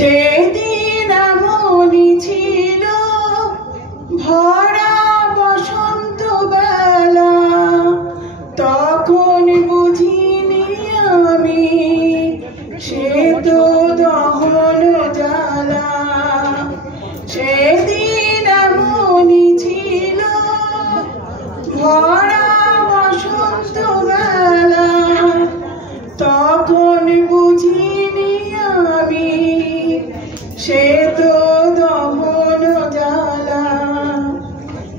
সেদিন এমনই ছিল ভরা বসন্ত বেলা, তখন বুঝিনি আমি সে তো দহন জ্বালা। সেদিন এমনই ছিল ভরা বসন্ত বেলা, তখন বুঝিনি আমি সে তো দহন জ্বালা।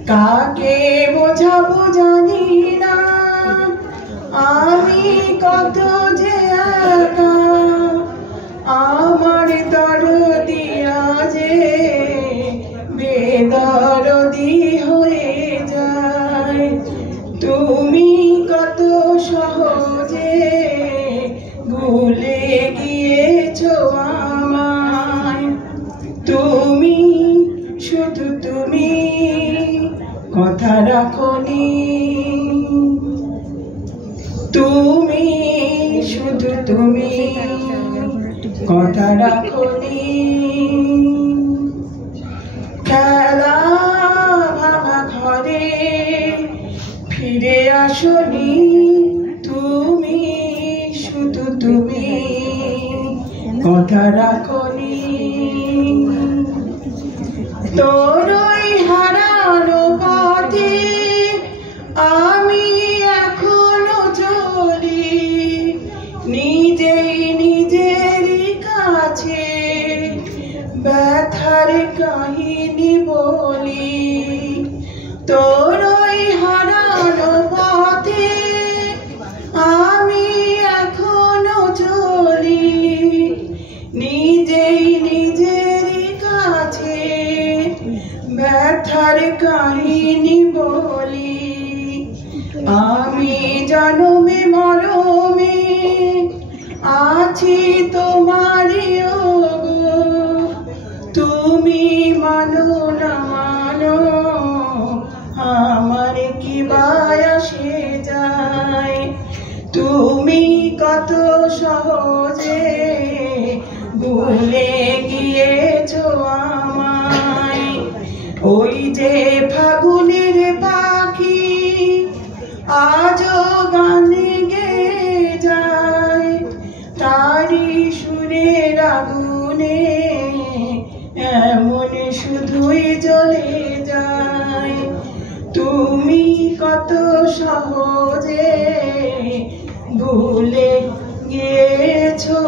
কাকে বোঝাবো জানি না আমি কত যে একা, আমার দরদি আজে বেদরদি হয়ে যায়। তুমি কত সহজে ভুলে গিয়েছো আমায়। তুমি শুধু তুমি কথা রাখোনি, তুমি শুধু তুমি কথা রাখোনি। খেলা ভাঙা ঘরে ফিরে আসনি, তুমি শুধু তুমি কথা রাখোনি। তোর ওই হারানো পথে আমি এখনো চলি, নিজেই নিজের কাছে ব্যথার কাহিনী বলি। তোর ওই হারানো পথে আমি এখনো চলি, নিজেই নিজের কাছে ব্যথার কাহিনী বলি। আমি জনমে মরমে আছি তোমারই ওগো, তুমি মানো না মানো আমার কি আসে যায়। তুমি কত সহজে ভুলে গিয়েছো আমায়। ওই যে ফাগুনের পাখি আজও গানে গেয়ে যায়, তারি সুরের আগুনে এমন শুধুই জ্বলে যায়। তুমি কত সহজে ভুলে গিয়েছো।